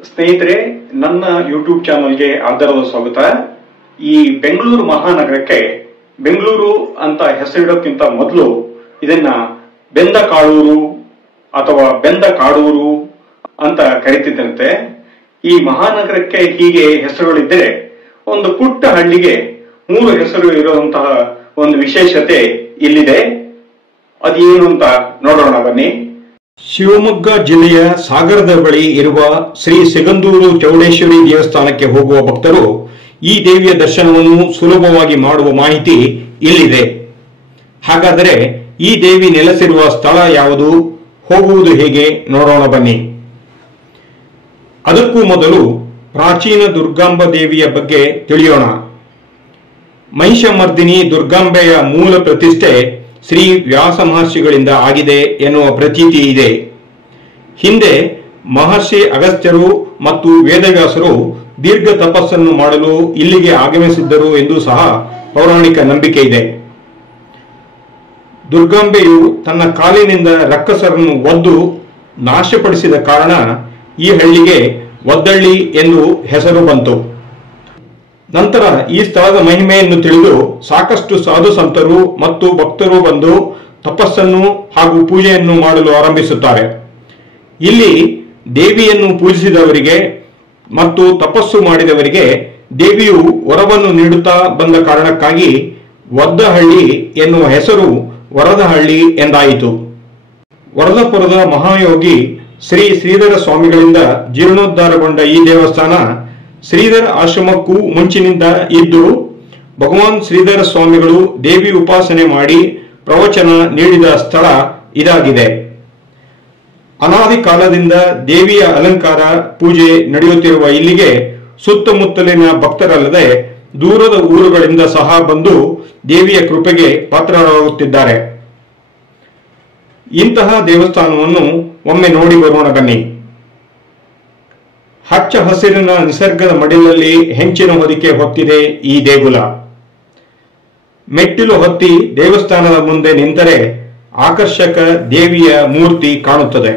ಸ್ನೇಹಿತರೆ, ನನ್ನ ಯೂಟ್ಯೂಬ್ ಚಾನಲ್ಗೆ ಆಧಾರದ ಸ್ವಾಗತ. ಈ ಬೆಂಗಳೂರು ಮಹಾನಗರಕ್ಕೆ ಬೆಂಗಳೂರು ಅಂತ ಹೆಸರಿಡೋಕ್ಕಿಂತ ಮೊದಲು ಇದನ್ನ ಬೆಂದ ಕಾಳೂರು ಅಥವಾ ಬೆಂದ ಕಾಡೂರು ಅಂತ ಕರೀತಿದ್ದಂತೆ. ಈ ಮಹಾನಗರಕ್ಕೆ ಹೀಗೆ ಹೆಸರುಗಳಿದ್ದರೆ ಒಂದು ಪುಟ್ಟ ಹಳ್ಳಿಗೆ 3 ಹೆಸರು ಇರುವಂತಹ ಒಂದು ವಿಶೇಷತೆ ಇಲ್ಲಿದೆ. ಅದೇನು ಅಂತ ನೋಡೋಣ ಬನ್ನಿ. ಶಿವಮೊಗ್ಗ ಜಿಲ್ಲೆಯ ಸಾಗರದ ಬಳಿ ಇರುವ ಶ್ರೀ ಸಿಗಂದೂರು ಚೌಡೇಶ್ವರಿ ದೇವಸ್ಥಾನಕ್ಕೆ ಹೋಗುವ ಭಕ್ತರು ಈ ದೇವಿಯ ದರ್ಶನವನ್ನು ಸುಲಭವಾಗಿ ಮಾಡುವ ಮಾಹಿತಿ ಇಲ್ಲಿದೆ. ಹಾಗಾದರೆ ಈ ದೇವಿ ನೆಲೆಸಿರುವ ಸ್ಥಳ ಯಾವುದು, ಹೋಗುವುದು ಹೇಗೆ ನೋಡೋಣ ಬನ್ನಿ. ಅದಕ್ಕೂ ಮೊದಲು ಪ್ರಾಚೀನ ದುರ್ಗಾಂಬ ದೇವಿಯ ಬಗ್ಗೆ ತಿಳಿಯೋಣ. ಮಹಿಷಮರ್ದಿನಿ ದುರ್ಗಾಂಬೆಯ ಮೂಲ ಪ್ರತಿಷ್ಠೆ ಶ್ರೀ ವ್ಯಾಸ ಮಹರ್ಷಿಗಳಿಂದ ಆಗಿದೆ ಎನ್ನುವ ಪ್ರತೀತಿ ಇದೆ. ಹಿಂದೆ ಮಹರ್ಷಿ ಅಗಸ್ತ್ಯರು ಮತ್ತು ವೇದವ್ಯಾಸರು ದೀರ್ಘ ತಪಸ್ಸನ್ನು ಮಾಡಲು ಇಲ್ಲಿಗೆ ಆಗಮಿಸಿದ್ದರು ಎಂದು ಸಹ ಪೌರಾಣಿಕ ನಂಬಿಕೆ ಇದೆ. ದುರ್ಗಾಂಬೆಯು ತನ್ನ ಕಾಲಿನಿಂದ ರಕ್ಕಸರನ್ನು ಒದ್ದು ನಾಶಪಡಿಸಿದ ಕಾರಣ ಈ ಹಳ್ಳಿಗೆ ಒದ್ದಳ್ಳಿ ಎಂದು ಹೆಸರು ಬಂತು. ನಂತರ ಈ ಸ್ಥಳದ ಮಹಿಮೆಯನ್ನು ತಿಳಿದು ಸಾಕಷ್ಟು ಸಾಧು ಸಂತರು ಮತ್ತು ಭಕ್ತರು ಬಂದು ತಪಸ್ಸನ್ನು ಹಾಗೂ ಪೂಜೆಯನ್ನು ಮಾಡಲು ಆರಂಭಿಸುತ್ತಾರೆ. ಇಲ್ಲಿ ದೇವಿಯನ್ನು ಪೂಜಿಸಿದವರಿಗೆ ಮತ್ತು ತಪಸ್ಸು ಮಾಡಿದವರಿಗೆ ದೇವಿಯು ವರವನ್ನು ನೀಡುತ್ತಾ ಬಂದ ಕಾರಣಕ್ಕಾಗಿ ಒದ್ದಹಳ್ಳಿ ಎನ್ನುವ ಹೆಸರು ವರದಹಳ್ಳಿ ಎಂದಾಯಿತು. ವರದಪುರದ ಮಹಾಯೋಗಿ ಶ್ರೀ ಶ್ರೀಧರ ಸ್ವಾಮಿಗಳಿಂದ ಜೀರ್ಣೋದ್ಧಾರಗೊಂಡ ಈ ದೇವಸ್ಥಾನ ಶ್ರೀಧರ ಆಶ್ರಮಕ್ಕೂ ಮುಂಚಿನಿಂದ ಇದ್ದು, ಭಗವಾನ್ ಶ್ರೀಧರ ಸ್ವಾಮಿಗಳು ದೇವಿ ಉಪಾಸನೆ ಮಾಡಿ ಪ್ರವಚನ ನೀಡಿದ ಸ್ಥಳ ಇದಾಗಿದೆ. ಅನಾದಿ ಕಾಲದಿಂದ ದೇವಿಯ ಅಲಂಕಾರ ಪೂಜೆ ನಡೆಯುತ್ತಿರುವ ಇಲ್ಲಿಗೆ ಸುತ್ತಮುತ್ತಲಿನ ಭಕ್ತರಲ್ಲದೆ ದೂರದ ಊರುಗಳಿಂದ ಸಹ ಬಂದು ದೇವಿಯ ಕೃಪೆಗೆ ಪಾತ್ರರಾಗುತ್ತಿದ್ದಾರೆ. ಇಂತಹ ದೇವಸ್ಥಾನವನ್ನು ಒಮ್ಮೆ ನೋಡಿ ಬರೋಣ ಬನ್ನಿ. ಹಚ್ಚ ಹಸಿರಿನ ನಿಸರ್ಗದ ಮಡಿಲಲ್ಲಿ ಹೆಂಚಿನ ಹೊದಿಕೆ ಹೊತ್ತಿದೆ ಈ ದೇಗುಲ. ಮೆಟ್ಟಿಲು ಹೊತ್ತಿ ದೇವಸ್ಥಾನದ ಮುಂದೆ ನಿಂತರೆ ಆಕರ್ಷಕ ದೇವಿಯ ಮೂರ್ತಿ ಕಾಣುತ್ತದೆ.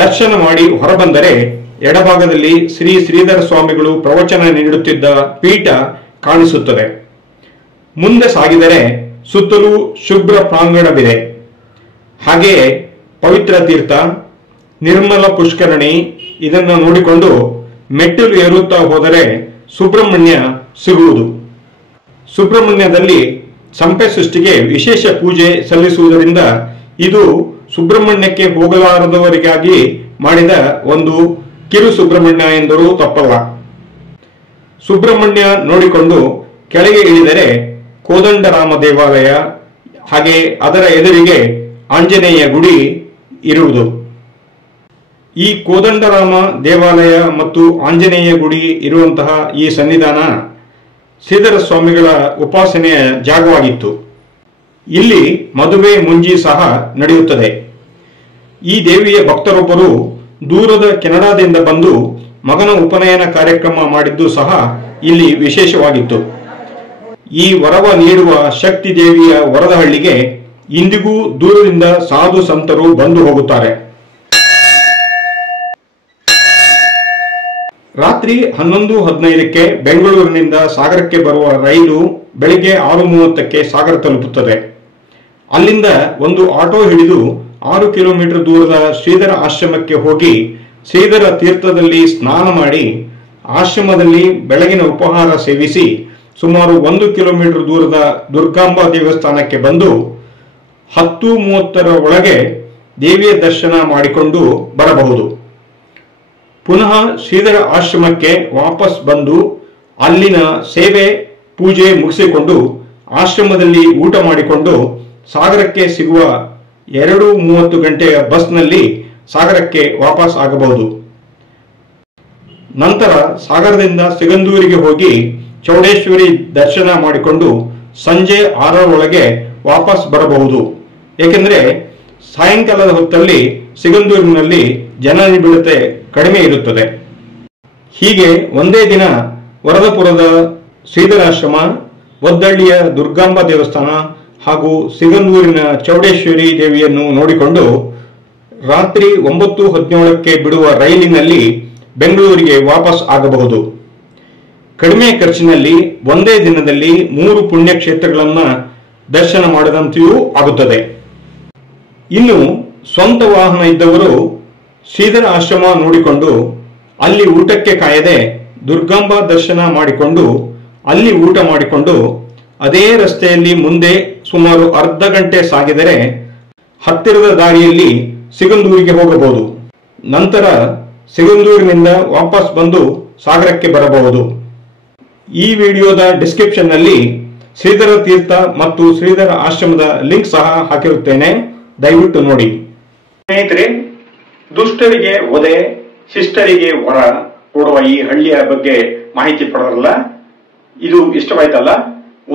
ದರ್ಶನ ಮಾಡಿ ಹೊರಬಂದರೆ ಎಡಭಾಗದಲ್ಲಿ ಶ್ರೀ ಶ್ರೀಧರ ಸ್ವಾಮಿಗಳು ಪ್ರವಚನ ನೀಡುತ್ತಿದ್ದ ಪೀಠ ಕಾಣಿಸುತ್ತದೆ. ಮುಂದೆ ಸಾಗಿದರೆ ಸುತ್ತಲೂ ಶುಭ್ರ ಪ್ರಾಂಗಣವಿದೆ. ಹಾಗೆಯೇ ಪವಿತ್ರ ತೀರ್ಥ, ನಿರ್ಮಲ ಪುಷ್ಕರಣಿ ಇದನ್ನು ನೋಡಿಕೊಂಡು ಮೆಟ್ಟಿಲು ಏರುತ್ತಾ ಹೋದರೆ ಸುಬ್ರಹ್ಮಣ್ಯ ಸಿಗುವುದು. ಸುಬ್ರಹ್ಮಣ್ಯದಲ್ಲಿ ಸಂಪೆ ಸೃಷ್ಟಿಗೆ ವಿಶೇಷ ಪೂಜೆ ಸಲ್ಲಿಸುವುದರಿಂದ ಇದು ಸುಬ್ರಹ್ಮಣ್ಯಕ್ಕೆ ಹೋಗಲಾರದವರಿಗಾಗಿ ಮಾಡಿದ ಒಂದು ಕಿರು ಸುಬ್ರಹ್ಮಣ್ಯ ಎಂದರೂ ತಪ್ಪಲ್ಲ. ಸುಬ್ರಹ್ಮಣ್ಯ ನೋಡಿಕೊಂಡು ಕೆಳಗೆ ಇಳಿದರೆ ಕೋದಂಡರಾಮ ದೇವಾಲಯ, ಹಾಗೆ ಅದರ ಎದುರಿಗೆ ಆಂಜನೇಯ ಗುಡಿ ಇರುವುದು. ಈ ಕೋದಂಡರಾಮ ದೇವಾಲಯ ಮತ್ತು ಆಂಜನೇಯ ಗುಡಿ ಇರುವಂತಹ ಈ ಸನ್ನಿಧಾನ ಶ್ರೀಧರ ಸ್ವಾಮಿಗಳ ಉಪಾಸನೆಯ ಜಾಗವಾಗಿತ್ತು. ಇಲ್ಲಿ ಮದುವೆ ಮುಂಜಿ ಸಹ ನಡೆಯುತ್ತದೆ. ಈ ದೇವಿಯ ಭಕ್ತರೊಬ್ಬರು ದೂರದ ಕೆನಡಾದಿಂದ ಬಂದು ಮಗನ ಉಪನಯನ ಕಾರ್ಯಕ್ರಮ ಮಾಡಿದ್ದು ಸಹ ಇಲ್ಲಿ ವಿಶೇಷವಾಗಿತ್ತು. ಈ ವರವ ನೀಡುವ ಶಕ್ತಿ ದೇವಿಯ ವರದಹಳ್ಳಿಗೆ ಇಂದಿಗೂ ದೂರದಿಂದ ಸಾಧು ಸಂತರು ಬಂದು ಹೋಗುತ್ತಾರೆ. ರಾತ್ರಿ 11:15ಕ್ಕೆ ಬೆಂಗಳೂರಿನಿಂದ ಸಾಗರಕ್ಕೆ ಬರುವ ರೈಲು ಬೆಳಿಗ್ಗೆ 6:30ಕ್ಕೆ ಸಾಗರ ತಲುಪುತ್ತದೆ. ಅಲ್ಲಿಂದ ಒಂದು ಆಟೋ ಹಿಡಿದು 6 ಕಿಲೋಮೀಟರ್ ದೂರದ ಶ್ರೀಧರ ಆಶ್ರಮಕ್ಕೆ ಹೋಗಿ ಶ್ರೀಧರ ತೀರ್ಥದಲ್ಲಿ ಸ್ನಾನ ಮಾಡಿ ಆಶ್ರಮದಲ್ಲಿ ಬೆಳಗಿನ ಉಪಹಾರ ಸೇವಿಸಿ ಸುಮಾರು 1 ಕಿಲೋಮೀಟರ್ ದೂರದ ದುರ್ಗಾಂಬಾ ದೇವಸ್ಥಾನಕ್ಕೆ ಬಂದು 10:30ರ ಒಳಗೆ ದೇವಿಯ ದರ್ಶನ ಮಾಡಿಕೊಂಡು ಬರಬಹುದು. ಪುನಃ ಶ್ರೀಧರ ಆಶ್ರಮಕ್ಕೆ ವಾಪಸ್ ಬಂದು ಅಲ್ಲಿನ ಸೇವೆ ಪೂಜೆ ಮುಗಿಸಿಕೊಂಡು ಆಶ್ರಮದಲ್ಲಿ ಊಟ ಮಾಡಿಕೊಂಡು ಸಾಗರಕ್ಕೆ ಸಿಗುವ 2:30 ಗಂಟೆಯ ಬಸ್ನಲ್ಲಿ ಸಾಗರಕ್ಕೆ ವಾಪಸ್ ಆಗಬಹುದು. ನಂತರ ಸಾಗರದಿಂದ ಸಿಗಂದೂರಿಗೆ ಹೋಗಿ ಚೌಡೇಶ್ವರಿ ದರ್ಶನ ಮಾಡಿಕೊಂಡು ಸಂಜೆ 6ರೊಳಗೆ ವಾಪಸ್ ಬರಬಹುದು. ಏಕೆಂದರೆ ಸಾಯಂಕಾಲದ ಹೊತ್ತಲ್ಲಿ ಸಿಗಂದೂರಿನಲ್ಲಿ ಜನನಿಬಿಡತೆ ಕಡಿಮೆ ಇರುತ್ತದೆ. ಹೀಗೆ ಒಂದೇ ದಿನ ವರದಪುರದ ಶ್ರೀಧರಾಶ್ರಮ, ಒದ್ದಳ್ಳಿಯ ದುರ್ಗಾಂಬಾ ದೇವಸ್ಥಾನ ಹಾಗೂ ಸಿಗಂದೂರಿನ ಚೌಡೇಶ್ವರಿ ದೇವಿಯನ್ನು ನೋಡಿಕೊಂಡು ರಾತ್ರಿ 9:17ಕ್ಕೆ ಬಿಡುವ ರೈಲಿನಲ್ಲಿ ಬೆಂಗಳೂರಿಗೆ ವಾಪಸ್ ಆಗಬಹುದು. ಕಡಿಮೆ ಖರ್ಚಿನಲ್ಲಿ ಒಂದೇ ದಿನದಲ್ಲಿ 3 ಪುಣ್ಯಕ್ಷೇತ್ರಗಳನ್ನು ದರ್ಶನ ಮಾಡದಂತೆಯೂ ಆಗುತ್ತದೆ. ಇನ್ನು ಸ್ವಂತ ವಾಹನ ಇದ್ದವರು ಶ್ರೀಧರ ಆಶ್ರಮ ನೋಡಿಕೊಂಡು ಅಲ್ಲಿ ಊಟಕ್ಕೆ ಕಾಯದೆ ದುರ್ಗಾಂಬಾ ದರ್ಶನ ಮಾಡಿಕೊಂಡು ಅಲ್ಲಿ ಊಟ ಮಾಡಿಕೊಂಡು ಅದೇ ರಸ್ತೆಯಲ್ಲಿ ಮುಂದೆ ಸುಮಾರು ಅರ್ಧ ಗಂಟೆ ಸಾಗಿದರೆ ಹತ್ತಿರದ ದಾರಿಯಲ್ಲಿ ಸಿಗಂದೂರಿಗೆ ಹೋಗಬಹುದು. ನಂತರ ಸಿಗಂದೂರಿನಿಂದ ವಾಪಸ್ ಬಂದು ಸಾಗರಕ್ಕೆ ಬರಬಹುದು. ಈ ವಿಡಿಯೋದ ಡಿಸ್ಕ್ರಿಪ್ಷನ್ ನಲ್ಲಿ ಶ್ರೀಧರ ತೀರ್ಥ ಮತ್ತು ಶ್ರೀಧರ ಆಶ್ರಮದ ಲಿಂಕ್ ಸಹ ಹಾಕಿರುತ್ತೇನೆ, ದಯವಿಟ್ಟು ನೋಡಿ. ಸ್ನೇಹಿತರೆ, ದುಷ್ಟರಿಗೆ ವಧೆ, ಶಿಷ್ಟರಿಗೆ ವರ ಕೊಡುವ ಈ ಹಳ್ಳಿಯ ಬಗ್ಗೆ ಮಾಹಿತಿ ಪಡೆದರಲ್ಲ, ಇದು ಇಷ್ಟವಾಯ್ತಲ್ಲ,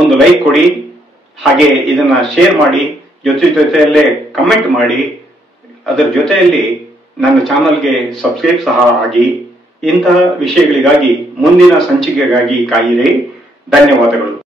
ಒಂದು ಲೈಕ್ ಕೊಡಿ, ಹಾಗೆ ಇದನ್ನ ಶೇರ್ ಮಾಡಿ, ಜೊತೆಯಲ್ಲೇ ಕಮೆಂಟ್ ಮಾಡಿ, ಅದರ ಜೊತೆಯಲ್ಲಿ ನನ್ನ ಚಾನಲ್ಗೆ ಸಬ್ಸ್ಕ್ರೈಬ್ ಸಹ ಆಗಿ. ಇಂತಹ ವಿಷಯಗಳಿಗಾಗಿ ಮುಂದಿನ ಸಂಚಿಕೆಗಾಗಿ ಕಾಯಿರಿ. ಧನ್ಯವಾದಗಳು.